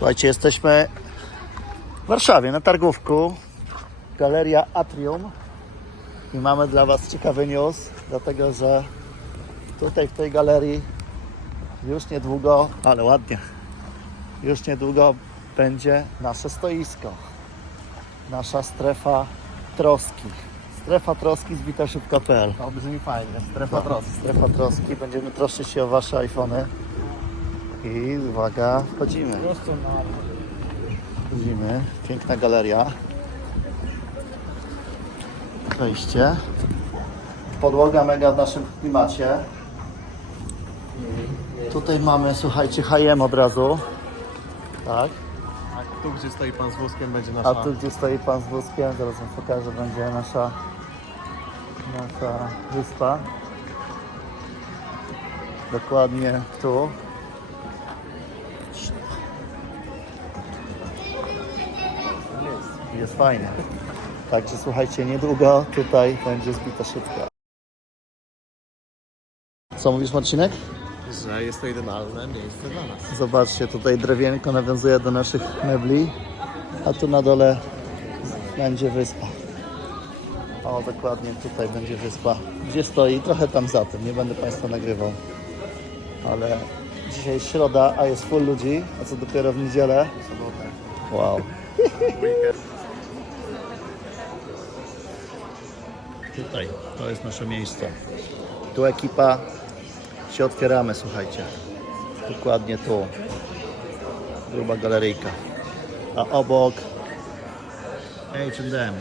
Słuchajcie, jesteśmy w Warszawie na targówku. Galeria Atrium. I mamy dla Was ciekawy news, dlatego że tutaj w tej galerii już niedługo, ale ładnie, już niedługo będzie nasze stoisko. Nasza strefa troski. Strefa troski z Witaszybka.pl To brzmi fajnie, strefa troski. Strefa troski. Będziemy troszczyć się o Wasze iPhony. I uwaga, wchodzimy. Wchodzimy. Piękna galeria. Wejście. Podłoga mega w naszym klimacie. Tutaj mamy, słuchajcie, H&M od razu. Tak. A tu, gdzie stoi pan z wózkiem, będzie nasza... A tu, gdzie stoi pan z wózkiem, zaraz wam pokażę, będzie nasza, nasza wyspa. Dokładnie tu. Jest fajnie. Także słuchajcie, niedługo tutaj będzie zbita szybka. Co mówisz Marcinek? Że jest to idealne miejsce dla nas. Zobaczcie, tutaj drewienko nawiązuje do naszych mebli, a tu na dole będzie wyspa. O, dokładnie tutaj będzie wyspa. Gdzie stoi? Trochę tam za tym, nie będę Państwa nagrywał. Ale dzisiaj jest środa, a jest full ludzi, a co dopiero w niedzielę? Sobotę. Wow. Tutaj, to jest nasze miejsce. Tu ekipa się otwieramy, słuchajcie. Dokładnie tu. Gruba galeryjka. A obok H&M.